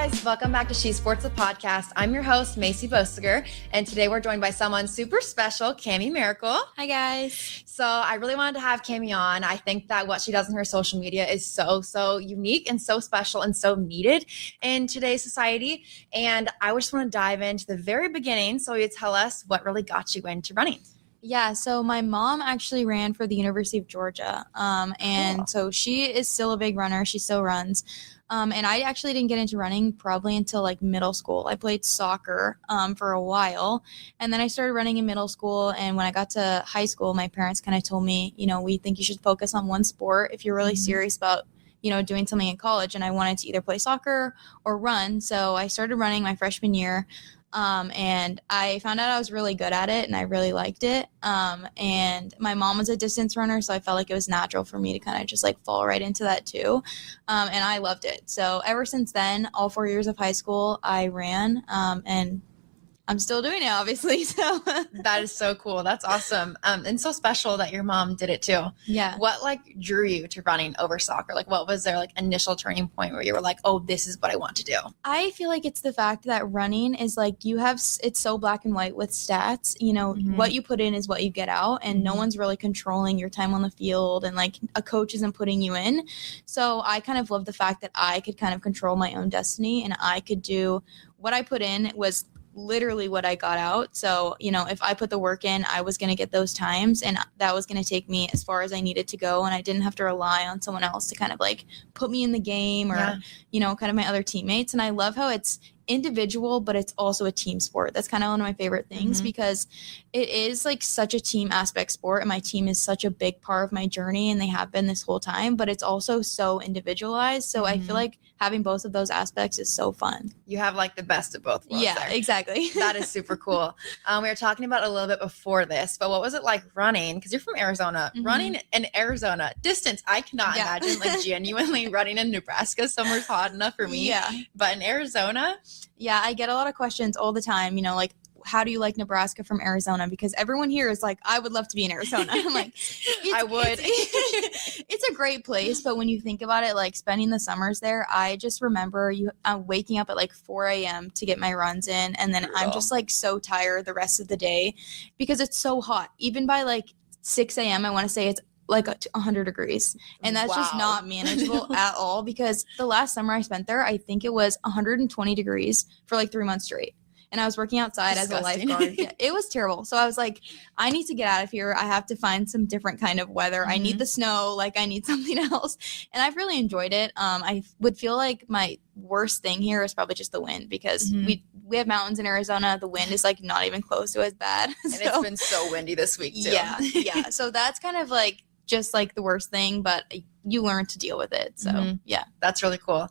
guys, welcome back to SheSports the Podcast. I'm your host, Maisie Boesiger, and today we're joined by someone super special, Cami Merickel. Hi guys. So I really wanted to have Cami on. I think that what she does in her social media is so unique and so special and so needed in today's society. And I just want to dive into the very beginning so you tell us what really got you into running. Yeah, so my mom actually ran for the University of Georgia, and so she is still a big runner. She still runs. And I actually didn't get into running probably until like middle school. I played soccer for a while, and then I started running in middle school. And when I got to high school, my parents kind of told me, we think you should focus on one sport if you're really serious about, doing something in college. And I wanted to either play soccer or run. So I started running my freshman year. And I found out I was really good at it and I really liked it. And my mom was a distance runner, so I felt like it was natural for me to kind of just like fall right into that too. And I loved it. So ever since then, all 4 years of high school, I ran, and I'm still doing it, obviously. So that is so cool. That's awesome. And so special that your mom did it too. Yeah. What drew you to running over soccer? What was their initial turning point where you were like, oh, this is what I want to do? I feel like it's the fact that running is it's so black and white with stats, what you put in is what you get out, and no one's really controlling your time on the field, and a coach isn't putting you in. So I kind of love the fact that I could kind of control my own destiny, and I could do what I put in was literally what I got out. So, if I put the work in, I was going to get those times, and that was going to take me as far as I needed to go. And I didn't have to rely on someone else to kind of put me in the game or, kind of my other teammates. And I love how it's individual, but it's also a team sport. That's kind of one of my favorite things because it is such a team aspect sport, and my team is such a big part of my journey, and they have been this whole time, but it's also so individualized. So I feel like having both of those aspects is so fun. You have the best of both worlds. Yeah, there. Exactly. That is super cool. We were talking about it a little bit before this, but what was it like running? Because you're from Arizona. Running in Arizona, distance, I cannot imagine genuinely running in Nebraska. Somewhere's hot enough for me. Yeah. But in Arizona? Yeah, I get a lot of questions all the time, how do you like Nebraska from Arizona? Because everyone here is I would love to be in Arizona. I'm I would. It's a great place, but when you think about it, spending the summers there, I just remember waking up at 4 a.m. to get my runs in, and then I'm just so tired the rest of the day because it's so hot. Even by 6 a.m., I want to say it's 100 degrees, and that's just not manageable at all, because the last summer I spent there, I think it was 120 degrees for 3 months straight. And I was working outside as a lifeguard. Yeah, it was terrible. So I was like, I need to get out of here. I have to find some different kind of weather. I need the snow. I need something else. And I've really enjoyed it. I would feel like my worst thing here is probably just the wind, because we have mountains in Arizona. The wind is not even close to as bad. And it's been so windy this week too. Yeah. So that's kind of just the worst thing, but you learn to deal with it. So yeah, that's really cool.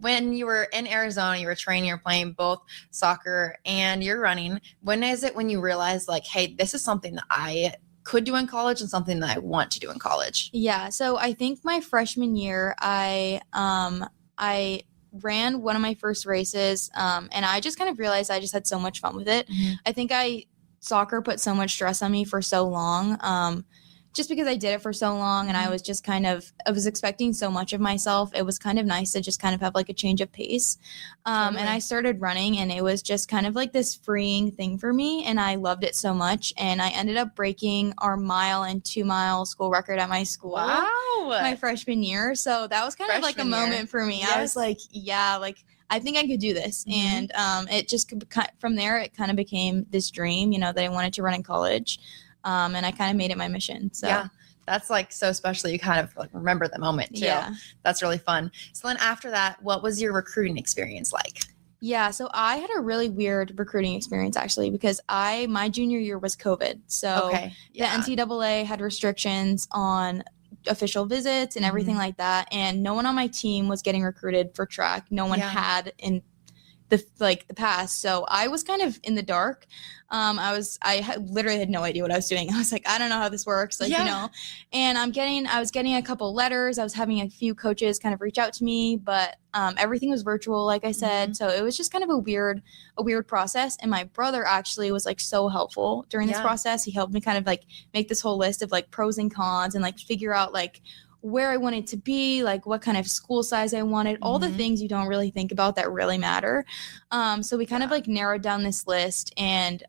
When you were in Arizona, you were training, you're playing both soccer and you're running. When is it when you realize hey, this is something that I could do in college and something that I want to do in college? Yeah. So I think my freshman year, I ran one of my first races, and I just kind of realized I just had so much fun with it. I think soccer put so much stress on me for so long. Just because I did it for so long, and I was just I was expecting so much of myself. It was kind of nice to just kind of have a change of pace. And I started running, and it was just kind of this freeing thing for me. And I loved it so much. And I ended up breaking our 1 mile and 2 mile school record at my school. Wow. My freshman year. So that was kind of a moment for me. Yes. I was I think I could do this. And it just, from there, it kind of became this dream, that I wanted to run in college. And I kind of made it my mission. So yeah, that's so special. You kind of remember the moment too. Yeah. That's really fun. So then after that, what was your recruiting experience like? Yeah, so I had a really weird recruiting experience actually, because my junior year was COVID. So the NCAA had restrictions on official visits and everything like that, and no one on my team was getting recruited for track. No one had in the past. So I was kind of in the dark. I literally had no idea what I was doing. I was I don't know how this works. And I was getting a couple letters. I was having a few coaches kind of reach out to me, but everything was virtual, like I said. So it was just kind of a weird process. And my brother actually was so helpful during this process. He helped me kind of make this whole list of pros and cons and figure out where I wanted to be, like what kind of school size I wanted, all the things you don't really think about that really matter. So we kind of like narrowed down this list, and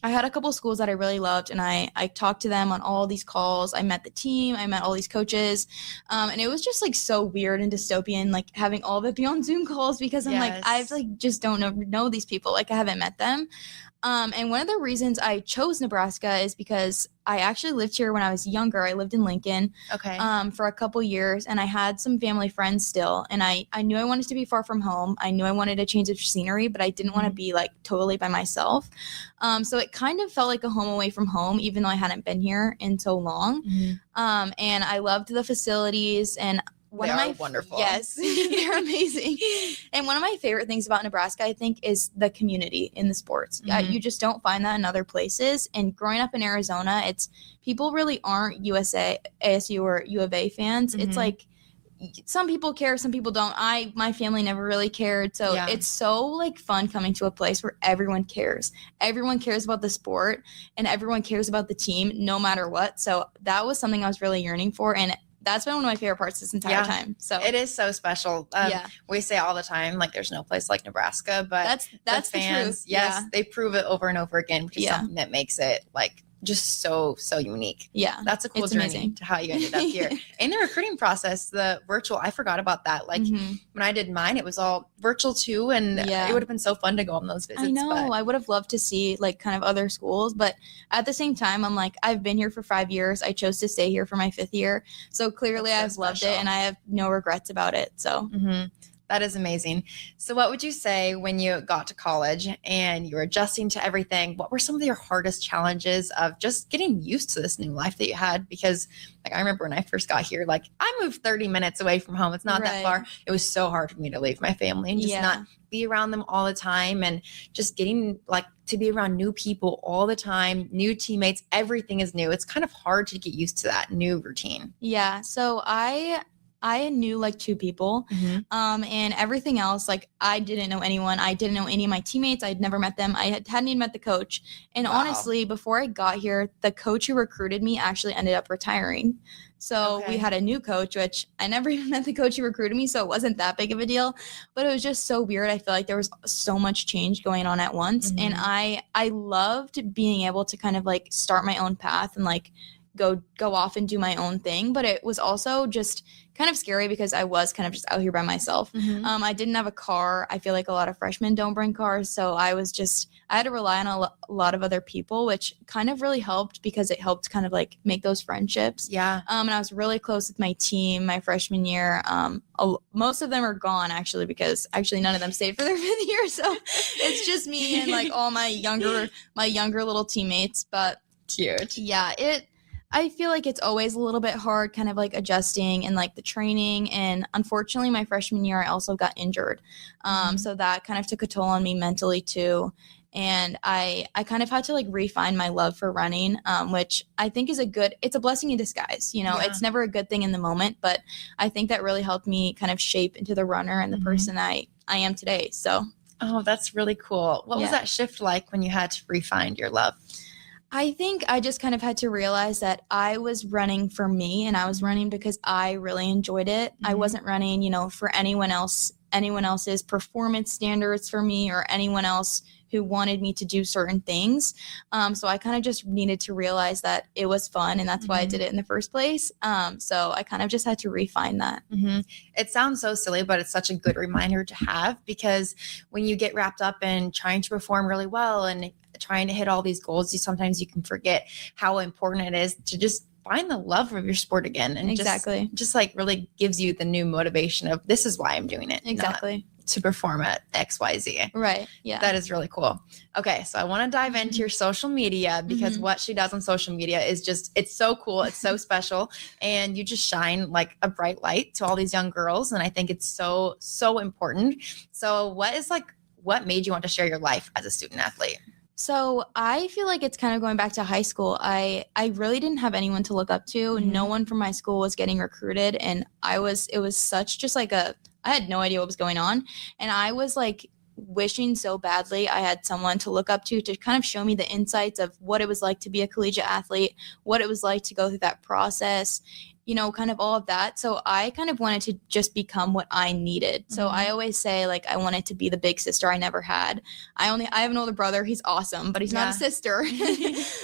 I had a couple schools that I really loved, and I talked to them on all these calls. I met the team, I met all these coaches, and it was just like so weird and dystopian, like having all of it be on Zoom calls, because I'm like, I've like just don't know these people, like I haven't met them. And one of the reasons I chose Nebraska is because I actually lived here when I was younger. I lived in Lincoln for a couple years, and I had some family friends still. And I knew I wanted to be far from home. I knew I wanted a change of scenery, but I didn't want to be like totally by myself. So it kind of felt like a home away from home, even though I hadn't been here in so long. And I loved the facilities, and they are wonderful. Yes, they're amazing. And one of my favorite things about Nebraska, I think, is the community in the sports. You just don't find that in other places. And growing up in Arizona, it's people really aren't ASU or U of A fans. It's like some people care, some people don't. My family never really cared. So it's so like fun coming to a place where everyone cares. Everyone cares about the sport, and everyone cares about the team, no matter what. So that was something I was really yearning for, and that's been one of my favorite parts this entire time. So it is so special. We say all the time, like there's no place like Nebraska, but that's the fans, truth. They prove it over and over again, which is something that makes it like just so unique. That's a cool journey amazing. To how you ended up here. And the recruiting process, the virtual, I forgot about that. Like when I did mine, it was all virtual too, and it would have been so fun to go on those visits. I know. I would have loved to see like kind of other schools, but at the same time, I'm like, I've been here for 5 years. I chose to stay here for my 5th year, so clearly I've loved it, and I have no regrets about it. So that is amazing. So what would you say when you got to college and you were adjusting to everything? What were some of your hardest challenges of just getting used to this new life that you had? Because like I remember when I first got here, like I moved 30 minutes away from home. It's not that far. It was so hard for me to leave my family and just not be around them all the time, and just getting like to be around new people all the time, new teammates, everything is new. It's kind of hard to get used to that new routine. Yeah. So I knew like 2 people, and everything else, like I didn't know anyone. I didn't know any of my teammates. I'd never met them. I hadn't even met the coach. And honestly, before I got here, the coach who recruited me actually ended up retiring. So we had a new coach, which I never even met the coach who recruited me, so it wasn't that big of a deal. But it was just so weird. I feel like there was so much change going on at once. And I loved being able to kind of like start my own path and like go off and do my own thing. But it was also just kind of scary because I was kind of just out here by myself. I didn't have a car. I feel like a lot of freshmen don't bring cars. So I had to rely on a lot of other people, which kind of really helped because it helped kind of like make those friendships. And I was really close with my team my freshman year. Most of them are gone actually, because actually none of them stayed for their 5th year. So it's just me and like all my younger little teammates. But cute. I feel like it's always a little bit hard kind of like adjusting and like the training. And unfortunately, my freshman year, I also got injured. So that kind of took a toll on me mentally too. And I kind of had to like refine my love for running, which I think is it's a blessing in disguise. You know, it's never a good thing in the moment, but I think that really helped me kind of shape into the runner and the person I am today. So. Oh, that's really cool. What was that shift like when you had to refine your love? I think I just kind of had to realize that I was running for me, and I was running because I really enjoyed it. I wasn't running, for anyone else's performance standards for me, or anyone else who wanted me to do certain things. So I kind of just needed to realize that it was fun, and that's why I did it in the first place. So I kind of just had to refine that. It sounds so silly, but it's such a good reminder to have, because when you get wrapped up in trying to perform really well and trying to hit all these goals, sometimes you can forget how important it is to just find the love of your sport again. And just like really gives you the new motivation of, this is why I'm doing it. Exactly. To perform at XYZ. Right. Yeah. That is really cool. Okay. So I want to dive into your social media, because what she does on social media is it's so cool. It's so special. And you just shine like a bright light to all these young girls. And I think it's so, so important. So what made you want to share your life as a student athlete? So I feel like it's kind of going back to high school. I really didn't have anyone to look up to. No one from my school was getting recruited. And it was such just like I had no idea what was going on. And I was like wishing so badly I had someone to look up to kind of show me the insights of what it was like to be a collegiate athlete, what it was like to go through that process, you know, kind of all of that. So I kind of wanted to just become what I needed. So I always say, like, I wanted to be the big sister I never had. I have an older brother. He's awesome, but he's not a sister.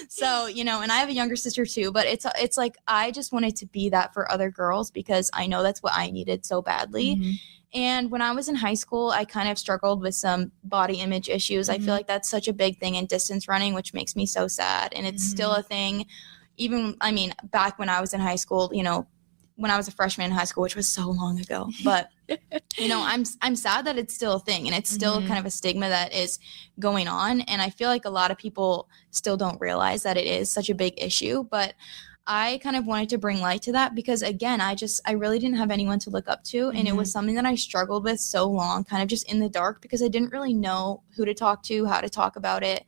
So, you know, and I have a younger sister too, but it's like, I just wanted to be that for other girls because I know that's what I needed so badly. And when I was in high school, I kind of struggled with some body image issues. I feel like that's such a big thing in distance running, which makes me so sad. And it's still a thing. Even, I mean, back when I was in high school, you know, when I was a freshman in high school, which was so long ago, but you know, I'm sad that it's still a thing and it's still kind of a stigma that is going on. And I feel like a lot of people still don't realize that it is such a big issue, but I kind of wanted to bring light to that because, again, I really didn't have anyone to look up to. And it was something that I struggled with so long, kind of just in the dark, because I didn't really know who to talk to, how to talk about it.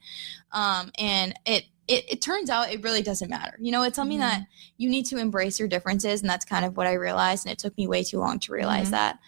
And it turns out it really doesn't matter. You know, it's something that you need to embrace your differences. And that's kind of what I realized. And it took me way too long to realize that.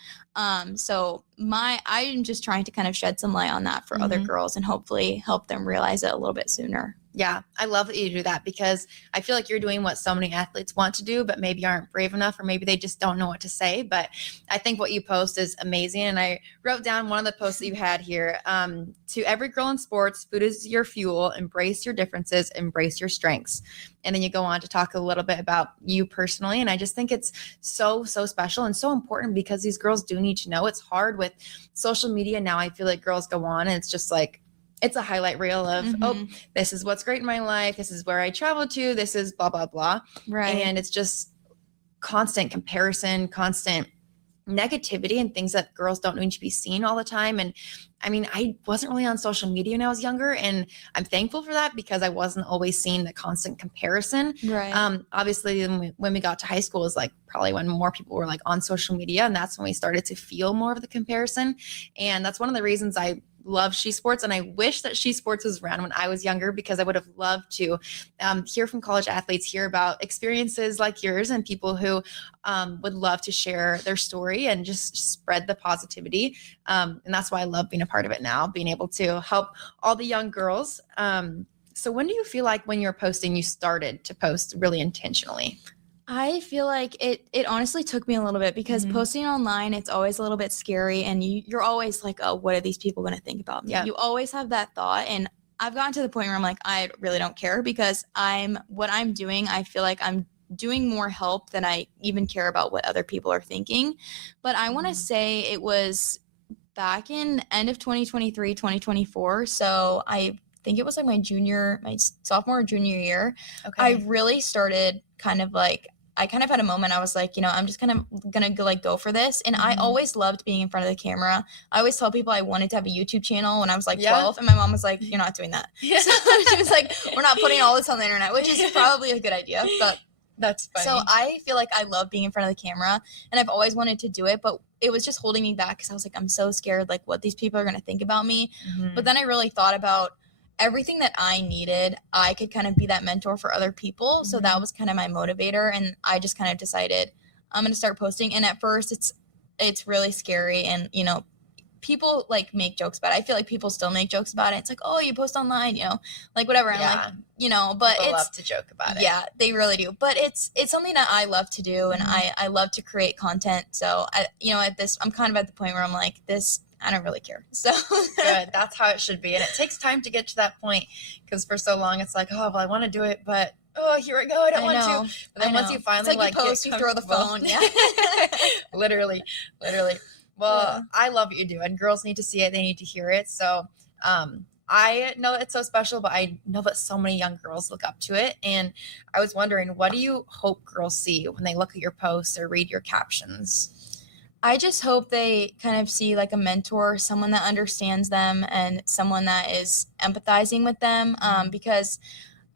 So I'm just trying to kind of shed some light on that for other girls and hopefully help them realize it a little bit sooner. Yeah, I love that you do that because I feel like you're doing what so many athletes want to do, but maybe aren't brave enough or maybe they just don't know what to say. But I think what you post is amazing. And I wrote down one of the posts that you had here. To every girl in sports, food is your fuel. Embrace your differences. Embrace your strengths. And then you go on to talk a little bit about you personally. And I just think it's so, so special and so important because these girls do need to know. It's hard with social media now. I feel like girls go on and it's just like, it's a highlight reel of, oh, this is what's great in my life. This is where I travel to. This is blah, blah, blah. Right. And it's just constant comparison, constant negativity and things that girls don't need to be seen all the time. And I mean, I wasn't really on social media when I was younger, and I'm thankful for that because I wasn't always seeing the constant comparison. Right. Obviously, when we got to high school is like probably when more people were like on social media, and that's when we started to feel more of the comparison. And that's one of the reasons I love SheSports, and I wish that SheSports was around when I was younger because I would have loved to hear from college athletes, hear about experiences like yours and people who would love to share their story and just spread the positivity. And that's why I love being a part of it now, being able to help all the young girls. So when do you feel like when you're posting, you started to post really intentionally? I feel like it honestly took me a little bit because posting online, it's always a little bit scary and you're always like, oh, what are these people going to think about me? Yeah. You always have that thought. And I've gotten to the point where I'm like, I really don't care because what I'm doing, I feel like I'm doing more help than I even care about what other people are thinking. But I want to say it was back in end of 2023, 2024. So I think it was like my sophomore or junior year. Okay. I really started I kind of had a moment. I was like, you know, I'm just kind of gonna go for this. And I always loved being in front of the camera. I always tell people I wanted to have a YouTube channel when I was like 12, and my mom was like, you're not doing that. So she was like, we're not putting all this on the internet, which is probably a good idea, but that's funny. So I feel like I love being in front of the camera, and I've always wanted to do it, but it was just holding me back because I was like, I'm so scared, like what these people are gonna think about me. But then I really thought about everything that I needed. I could kind of be that mentor for other people. So that was kind of my motivator. And I just kind of decided I'm going to start posting. And at first it's really scary. And, you know, people like make jokes about it. I feel like people still make jokes about it. It's like, oh, you post online, you know, like whatever. And like, you know, but people love to joke about it. Yeah, they really do. But it's something that I love to do. And I love to create content. So I'm kind of at the point where I'm like, I don't really care. So good. That's how it should be. And it takes time to get to that point because for so long it's like, oh, well, I want to do it, but here I go. I don't want to. But then once you finally it's like you post, you throw the phone. Yeah. Literally. Well, I love what you do, and girls need to see it. They need to hear it. So I know it's so special, but I know that so many young girls look up to it. And I was wondering, what do you hope girls see when they look at your posts or read your captions? I just hope they kind of see like a mentor, someone that understands them and someone that is empathizing with them. Because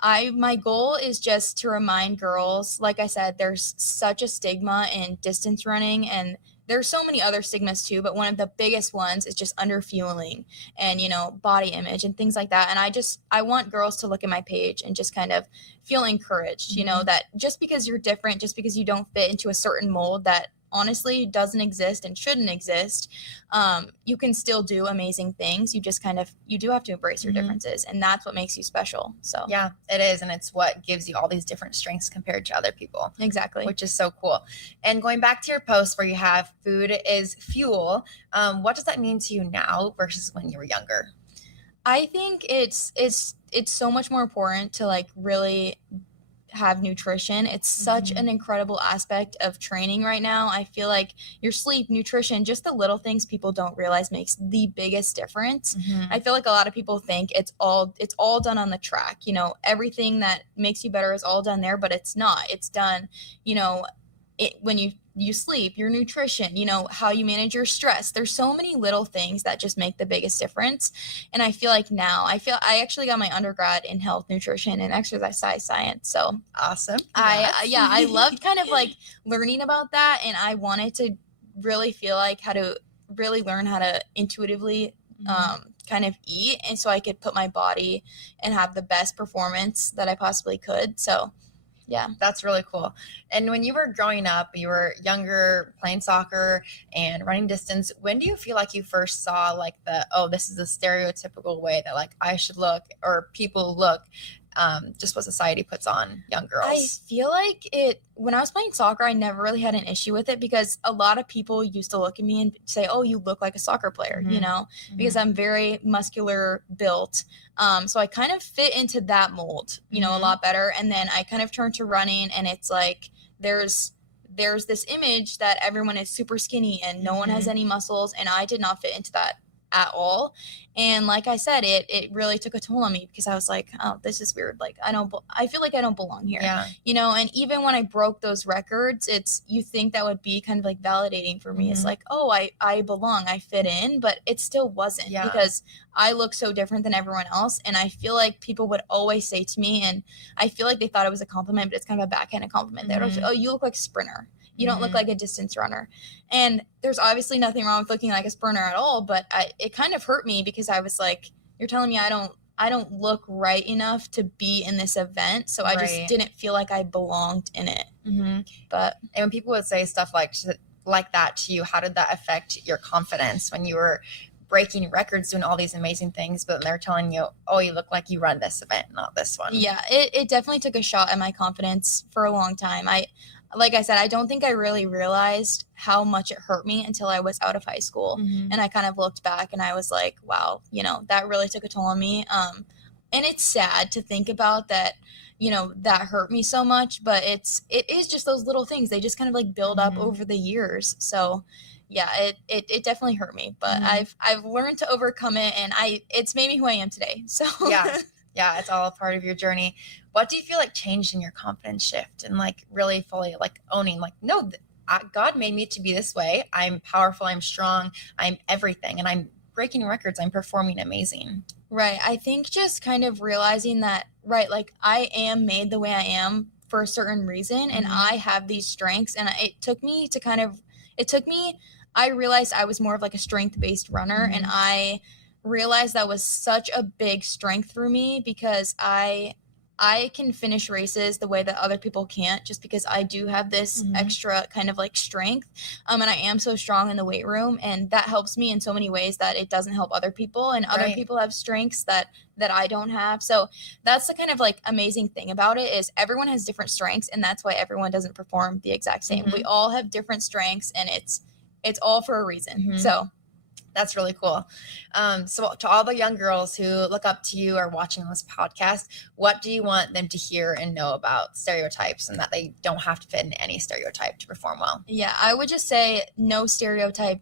my goal is just to remind girls, like I said, there's such a stigma in distance running, and there's so many other stigmas too, but one of the biggest ones is just underfueling and, you know, body image and things like that. And I want girls to look at my page and just kind of feel encouraged, you know, that just because you're different, just because you don't fit into a certain mold, that honestly doesn't exist and shouldn't exist, you can still do amazing things. You just you do have to embrace your differences, and that's what makes you special. So yeah, it is. And it's what gives you all these different strengths compared to other people. Exactly. Which is so cool. And going back to your post where you have food is fuel, what does that mean to you now versus when you were younger? I think it's so much more important to like really have nutrition. It's such an incredible aspect of training right now. I feel like your sleep, nutrition, just the little things people don't realize makes the biggest difference. I feel like a lot of people think it's all done on the track. You know, everything that makes you better is all done there, but it's not. It's done, you know, when you sleep, your nutrition, you know, how you manage your stress. There's so many little things that just make the biggest difference. And I feel like now, I actually got my undergrad in health, nutrition, and exercise science. So awesome. I loved kind of like learning about that. And I wanted to really feel like how to really learn how to intuitively kind of eat. And so I could put my body and have the best performance that I possibly could. So yeah, that's really cool. And when you were growing up, you were younger, playing soccer and running distance. When do you feel like you first saw like this is a stereotypical way that like I should look or people look, just what society puts on young girls? I feel like when I was playing soccer, I never really had an issue with it because a lot of people used to look at me and say, oh, you look like a soccer player, you know, because I'm very muscular built. So I kind of fit into that mold, you know, a lot better. And then I kind of turned to running, and it's like there's this image that everyone is super skinny and no one has any muscles, and I did not fit into that at all. And like I said, it really took a toll on me because I was like, oh, this is weird. Like I feel like I don't belong here, you know? And even when I broke those records, you think that would be kind of like validating for me. It's like, oh, I belong, I fit in, but it still wasn't because I look so different than everyone else. And I feel like people would always say to me, and I feel like they thought it was a compliment, but it's kind of a backhanded compliment. They would say, oh, you look like a sprinter. You don't look like a distance runner. And there's obviously nothing wrong with looking like a sprinter at all, but it kind of hurt me because I was like, you're telling me I don't look right enough to be in this event. So I just didn't feel like I belonged in it. But and when people would say stuff like that to you, how did that affect your confidence when you were breaking records, doing all these amazing things, but they're telling you, oh, you look like you run this event, not this one? Yeah, it definitely took a shot at my confidence for a long time. Like I said, I don't think I really realized how much it hurt me until I was out of high school. And I kind of looked back and I was like, wow, you know, that really took a toll on me. And it's sad to think about that, you know, that hurt me so much, but it is just those little things. They just kind of like build up over the years. So yeah, it definitely hurt me, but I've learned to overcome it, and it's made me who I am today. So yeah, it's all a part of your journey. What do you feel like changed in your confidence shift and like really fully like owning like, no, God made me to be this way. I'm powerful. I'm strong. I'm everything. And I'm breaking records. I'm performing amazing. Right. I think just kind of realizing that, right, like I am made the way I am for a certain reason, and I have these strengths. And I realized I was more of like a strength-based runner, and I realized that was such a big strength for me because I can finish races the way that other people can't, just because I do have this extra kind of like strength. And I am so strong in the weight room, and that helps me in so many ways that it doesn't help other people, and other people have strengths that I don't have. So that's the kind of like amazing thing about it is everyone has different strengths, and that's why everyone doesn't perform the exact same. We all have different strengths, and it's all for a reason. So that's really cool. So to all the young girls who look up to you or watching this podcast, what do you want them to hear and know about stereotypes and that they don't have to fit in any stereotype to perform well? Yeah, I would just say no stereotype.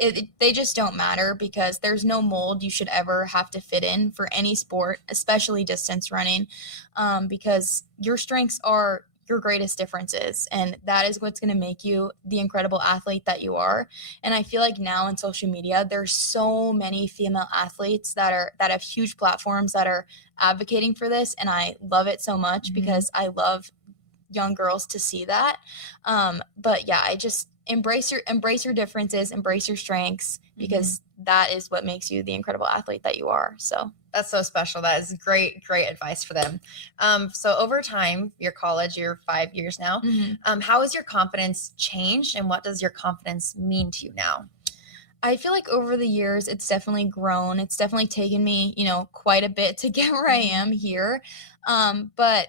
They just don't matter because there's no mold you should ever have to fit in for any sport, especially distance running, because your strengths are your greatest differences, and that is what's going to make you the incredible athlete that you are. And I feel like now in social media, there's so many female athletes that have huge platforms that are advocating for this, and I love it so much because I love young girls to see that. But yeah, I just embrace your differences, embrace your strengths, because that is what makes you the incredible athlete that you are. So That's so special. That is great advice for them. So over time, your college, you're 5 years now. How has your confidence changed, and what does your confidence mean to you now? I feel like over the years, it's definitely grown. It's definitely taken me, quite a bit to get where I am here. But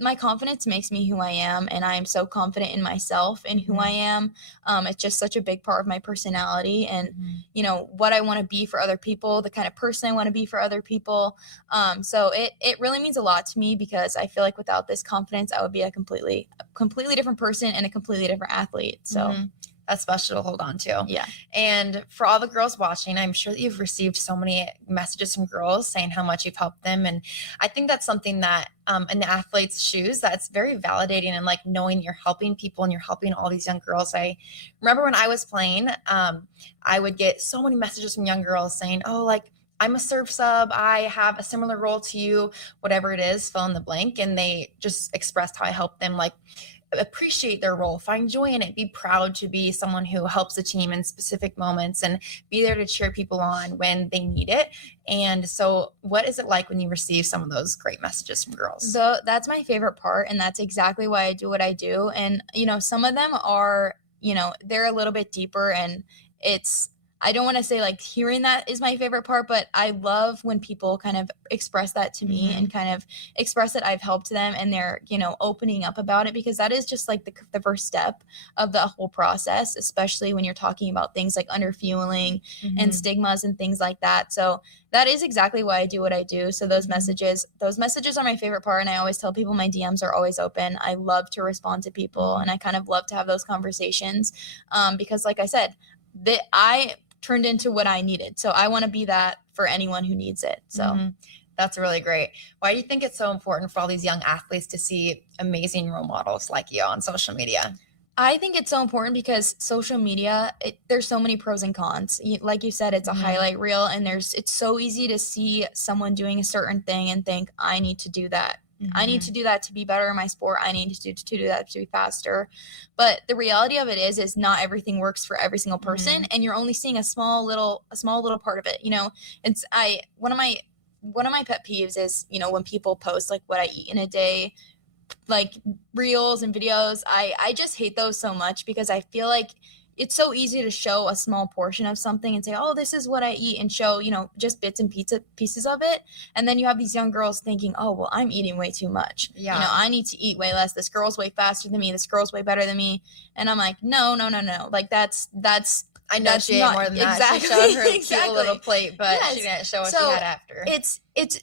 my confidence makes me who I am, and I am so confident in myself and who I am. It's just such a big part of my personality and, what I want to be for other people, the kind of person I want to be for other people. So it really means a lot to me, because I feel like without this confidence, I would be a completely different person and a completely different athlete. So. That's special to hold on to. Yeah. And for all the girls watching, I'm sure that you've received so many messages from girls saying how much you've helped them. And I think that's something that in the athlete's shoes, that's very validating, and like knowing you're helping people and you're helping all these young girls. I remember when I was playing, I would get so many messages from young girls saying, oh, like, I'm a serve sub, I have a similar role to you, whatever it is, fill in the blank. And they just expressed how I helped them, like, appreciate their role, find joy in it, be proud to be someone who helps the team in specific moments, and be there to cheer people on when they need it. And so what is it like when you receive some of those great messages from girls? So that's my favorite part, and that's exactly why I do what I do. And, some of them are, they're a little bit deeper, and I don't want to say like hearing that is my favorite part, but I love when people kind of express that to me and kind of express that I've helped them, and they're, opening up about it, because that is just like the first step of the whole process, especially when you're talking about things like underfueling and stigmas and things like that. So that is exactly why I do what I do. So those messages are my favorite part. And I always tell people my DMs are always open. I love to respond to people, and I kind of love to have those conversations because, like I said, that I turned into what I needed. So I want to be that for anyone who needs it. So that's really great. Why do you think it's so important for all these young athletes to see amazing role models like you on social media? I think it's so important because social media, there's so many pros and cons. Like you said, it's a highlight reel, and it's so easy to see someone doing a certain thing and think, I need to do that. I need to do that to be better in my sport. I need to do that to be faster. But the reality of it is not everything works for every single person, and you're only seeing a small little part of it. It's one of my pet peeves is, when people post like what I eat in a day, like reels and videos. I just hate those so much, because I feel like it's so easy to show a small portion of something and say, oh, this is what I eat, and show, just bits and pieces of it. And then you have these young girls thinking, oh, well, I'm eating way too much. Yeah. I need to eat way less. This girl's way faster than me. This girl's way better than me. And I'm like, no. Like that's I know she ate more than that. Exactly. She showed her cute little plate, but she didn't show what she had after. It's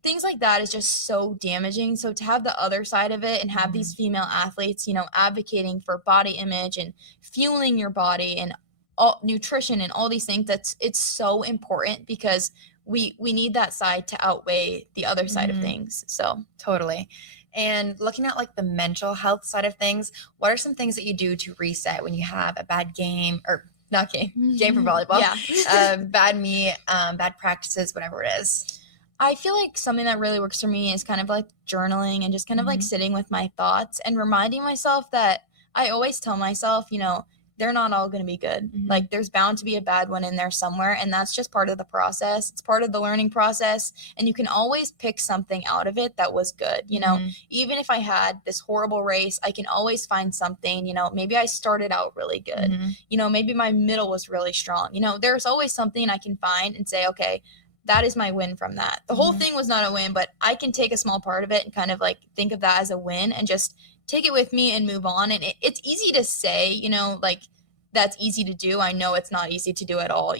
things like that is just so damaging. So to have the other side of it and have these female athletes, advocating for body image and fueling your body and all nutrition and all these things, it's so important, because we need that side to outweigh the other side of things. So totally. And looking at like the mental health side of things, what are some things that you do to reset when you have a bad game, or not game for volleyball, bad meet, bad practices, whatever it is? I feel like something that really works for me is kind of like journaling and just kind of like sitting with my thoughts and reminding myself that I always tell myself, they're not all going to be good. Like there's bound to be a bad one in there somewhere. And that's just part of the process. It's part of the learning process. And you can always pick something out of it that was good. Even if I had this horrible race, I can always find something, maybe I started out really good. Maybe my middle was really strong. There's always something I can find and say, okay, that is my win from that. The whole thing was not a win, but I can take a small part of it and kind of like think of that as a win and just take it with me and move on. And it's easy to say, like that's easy to do. I know it's not easy to do at all.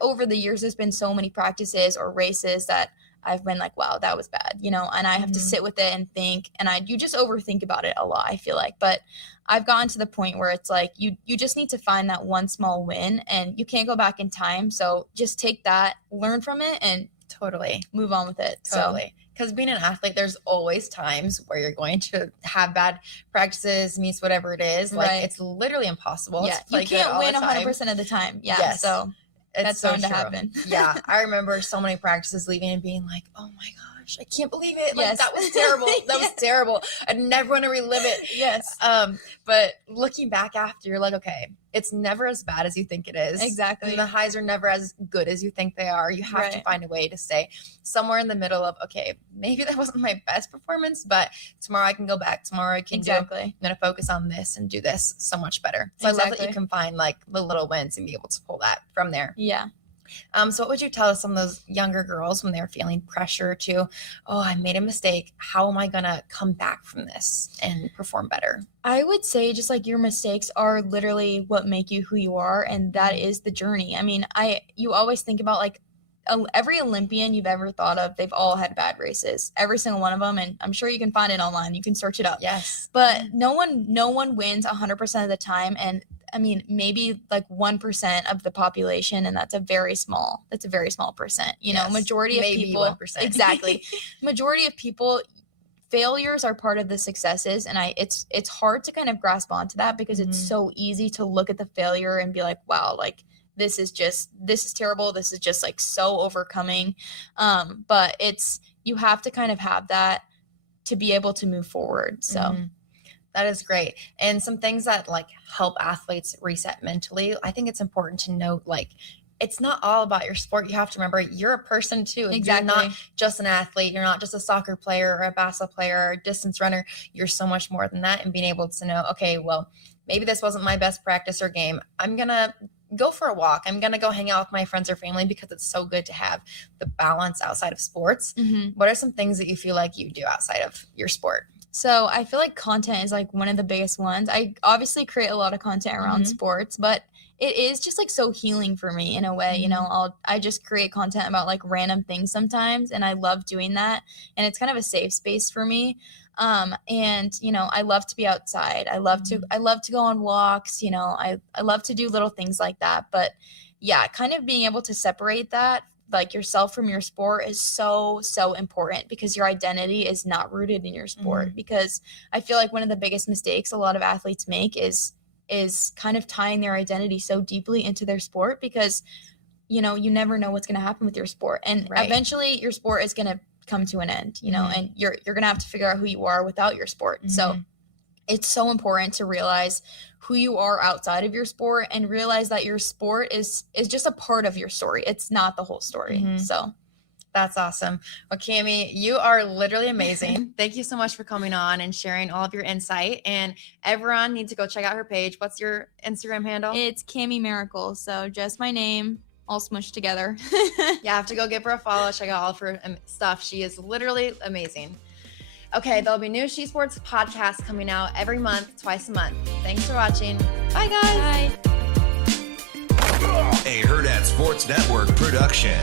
Over the years, there's been so many practices or races that I've been like, wow, that was bad, and I have to sit with it and think, and you just overthink about it a lot, I feel like. But I've gotten to the point where it's like, you just need to find that one small win, and you can't go back in time. So just take that, learn from it, and totally move on with it. Totally. Because being an athlete, there's always times where you're going to have bad practices, meets, whatever it is. Like it's literally impossible. Yeah, you can't win 100% of the time. Yeah, yes. So that's so bound to happen. Yeah, I remember so many practices leaving and being like, oh my gosh, I can't believe it. Like, Yes. that was terrible. That was terrible. I'd never want to relive it. Yes. But looking back after, you're like, okay, it's never as bad as you think it is. Exactly. And the highs are never as good as you think they are. You have to Right. find a way to stay somewhere in the middle of, okay, maybe that wasn't my best performance, but tomorrow I can go back. Tomorrow I can I'm going to focus on this and do this so much better. So I love that you can find like the little wins and be able to pull that from there. Yeah. So what would you tell some of those younger girls when they're feeling pressure to, oh, I made a mistake. How am I going to come back from this and perform better? I would say just like your mistakes are literally what make you who you are. And that is the journey. I mean, you always think about like every Olympian you've ever thought of, they've all had bad races, every single one of them. And I'm sure you can find it online. You can search it up. Yes. But no one wins 100% of the time. And I mean, maybe like 1% of the population, and that's a very small percent. You know, majority of people, 1%. Exactly. Majority of people, failures are part of the successes, and it's hard to kind of grasp onto that because it's so easy to look at the failure and be like, wow, like this is terrible. This is just like so overcoming. But you have to kind of have that to be able to move forward. So. That is great. And some things that like help athletes reset mentally, I think it's important to note, like, it's not all about your sport. You have to remember you're a person too. Exactly. You're not just an athlete. You're not just a soccer player or a basketball player or a distance runner. You're so much more than that. And being able to know, okay, well, maybe this wasn't my best practice or game. I'm going to go for a walk. I'm going to go hang out with my friends or family because it's so good to have the balance outside of sports. What are some things that you feel like you do outside of your sport? So I feel like content is like one of the biggest ones. I obviously create a lot of content around sports, but it is just like so healing for me in a way. You know, I just create content about like random things sometimes, and I love doing that. And it's kind of a safe space for me. And you know, I love to be outside. I love to go on walks. You know, I love to do little things like that. But yeah, kind of being able to separate that, like yourself from your sport, is so important, because your identity is not rooted in your sport. Because I feel like one of the biggest mistakes a lot of athletes make is kind of tying their identity so deeply into their sport, because you know, you never know what's going to happen with your sport, and eventually your sport is going to come to an end, you know, and you're going to have to figure out who you are without your sport. So it's so important to realize who you are outside of your sport, and realize that your sport is just a part of your story. It's not the whole story. So that's awesome. Well, Cami, you are literally amazing. Thank you so much for coming on and sharing all of your insight. And everyone needs to go check out her page. What's your Instagram handle? It's Cami Merickel. So just my name all smushed together. You have to go give her a follow. Check out all of her stuff. She is literally amazing. Okay, there'll be new SheSports podcasts coming out every month, twice a month. Thanks for watching. Bye, guys. Bye. A Herd at Sports Network production.